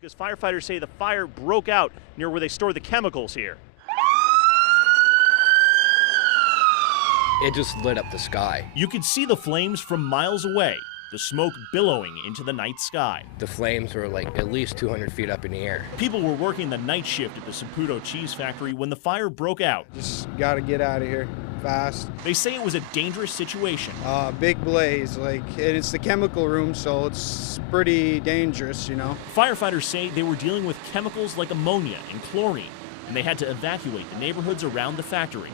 Because firefighters say the fire broke out near where they store the chemicals here. It just lit up the sky. You could see the flames from miles away, the smoke billowing into the night sky. The flames were like at least 200 feet up in the air. People were working the night shift at the Saputo cheese factory when the fire broke out. Just got to get out of here fast. They say it was a dangerous situation. Big blaze, it's the chemical room, so it's pretty dangerous, you know. Firefighters say they were dealing with chemicals like ammonia and chlorine, and they had to evacuate the neighborhoods around the factory.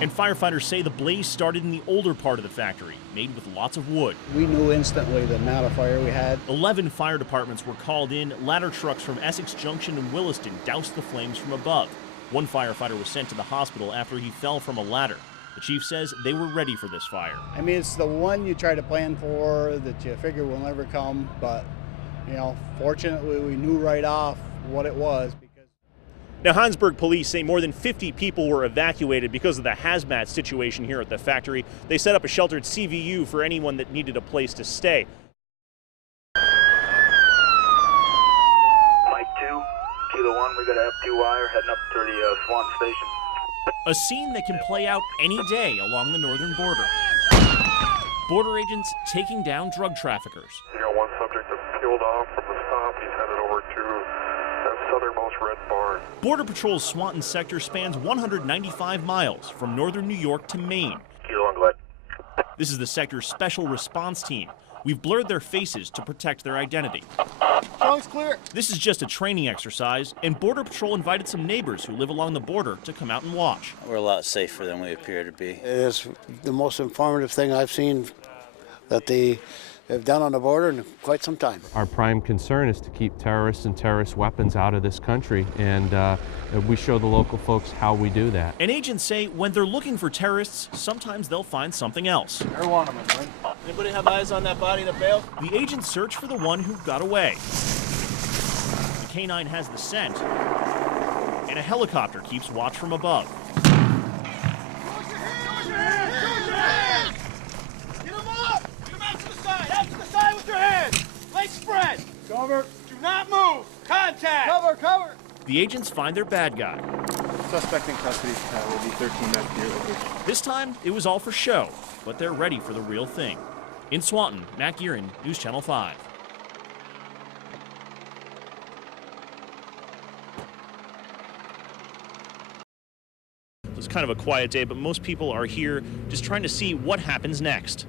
And firefighters say the blaze started in the older part of the factory, made with lots of wood. We knew instantly the amount of fire we had. 11 fire departments were called in. Ladder trucks from Essex Junction and Williston doused the flames from above. One firefighter was sent to the hospital after he fell from a ladder. The chief says they were ready for this fire. I mean, it's the one you try to plan for that you figure will never come, but, you know, fortunately we knew right off what it was. Now, Hansburg police say more than 50 people were evacuated because of the hazmat situation here at the factory. They set up a sheltered CVU for anyone that needed a place to stay. Mike 2, Kilo 1, we got a F2 wire heading up to the Swan Station. A scene that can play out any day along the northern border. Border agents taking down drug traffickers. You got one subject that peeled off from the stop. He's headed over to that southernmost red barn. Border Patrol's Swanton sector spans 195 miles from northern New York to Maine. Kilo 1, go ahead. This is the sector's special response team. We've blurred their faces to protect their identity. Showing's clear. This is just a training exercise, and Border Patrol invited some neighbors who live along the border to come out and watch. We're a lot safer than we appear to be. It is the most informative thing I've seen that they have done on the border in quite some time. Our prime concern is to keep terrorists and terrorist weapons out of this country, and we show the local folks how we do that. And agents say when they're looking for terrorists, sometimes they'll find something else. I want them, my friend. Anybody have eyes on that body that bailed? The agents search for the one who got away. The K-9 has the scent, and a helicopter keeps watch from above. Spread! Cover! Do not move! Contact! Cover, cover! The agents find their bad guy. Suspect in custody will be 13 men here. This time, it was all for show, but they're ready for the real thing. In Swanton, Matt Gearin, News Channel 5. It's kind of a quiet day, but most people are here just trying to see what happens next.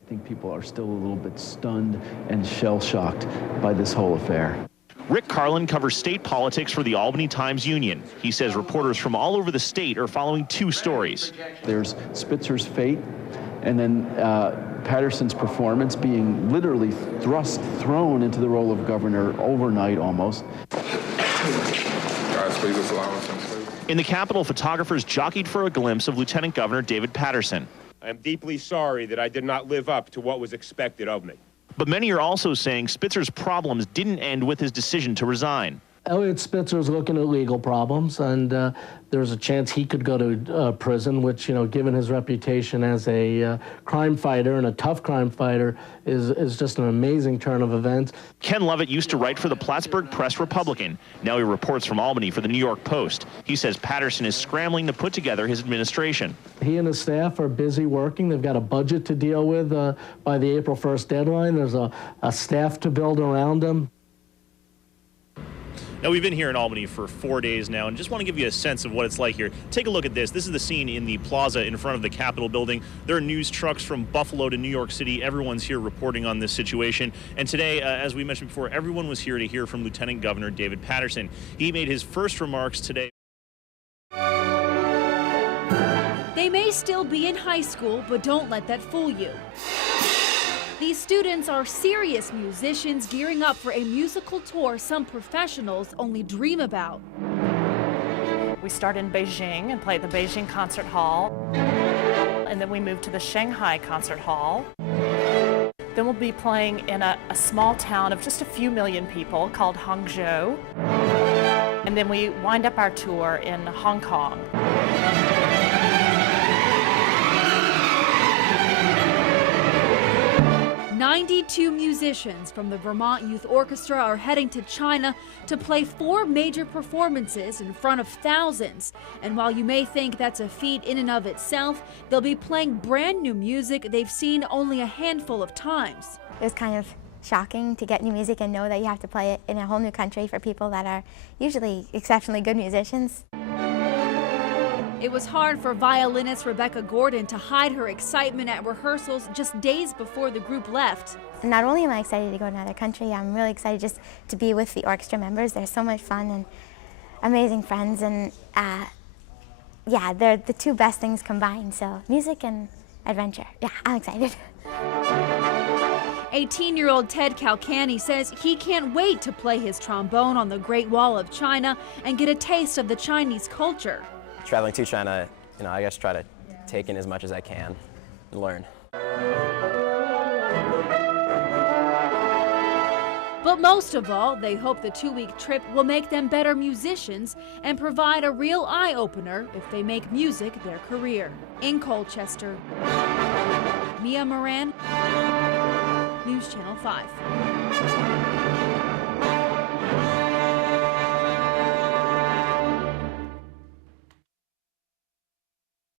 I think people are still a little bit stunned and shell-shocked by this whole affair. Rick Carlin covers state politics for the Albany Times-Union. He says reporters from all over the state are following two stories. There's Spitzer's fate, and then Patterson's performance being literally thrown into the role of governor overnight almost. In the Capitol, photographers jockeyed for a glimpse of Lieutenant Governor David Patterson. I am deeply sorry that I did not live up to what was expected of me. But many are also saying Spitzer's problems didn't end with his decision to resign. Eliot Spitzer's looking at legal problems, and there's a chance he could go to prison, which, you know, given his reputation as a crime fighter and a tough crime fighter, is just an amazing turn of events. Ken Lovett used to write for the Plattsburgh Press-Republican. Now he reports from Albany for the New York Post. He says Patterson is scrambling to put together his administration. He and his staff are busy working. They've got a budget to deal with by the April 1st deadline. There's a staff to build around them. Now, we've been here in Albany for 4 days now, and just want to give you a sense of what it's like here. Take a look at this. This is the scene in the plaza in front of the Capitol building. There are news trucks from Buffalo to New York City. Everyone's here reporting on this situation. And today, as we mentioned before, everyone was here to hear from Lieutenant Governor David Patterson. He made his first remarks today. They may still be in high school, but don't let that fool you. These students are serious musicians gearing up for a musical tour some professionals only dream about. We start in Beijing and play at the Beijing Concert Hall, and then we move to the Shanghai Concert Hall. Then we'll be playing in a small town of just a few million people called Hangzhou, and then we wind up our tour in Hong Kong. 92 musicians from the Vermont Youth Orchestra are heading to China to play 4 major performances in front of thousands. And while you may think that's a feat in and of itself, they'll be playing brand new music they've seen only a handful of times. It was kind of shocking to get new music and know that you have to play it in a whole new country for people that are usually exceptionally good musicians. It was hard for violinist Rebecca Gordon to hide her excitement at rehearsals just days before the group left. Not only am I excited to go to another country, I'm really excited just to be with the orchestra members. They're so much fun and amazing friends, and yeah, they're the 2 best things combined, so music and adventure. Yeah, I'm excited. 18-year-old Ted Calcani says he can't wait to play his trombone on the Great Wall of China and get a taste of the Chinese culture. Traveling to China, I guess try to take in as much as I can and learn. But most of all, they hope the 2-week trip will make them better musicians and provide a real eye-opener if they make music their career. In Colchester, Mia Moran, News Channel 5.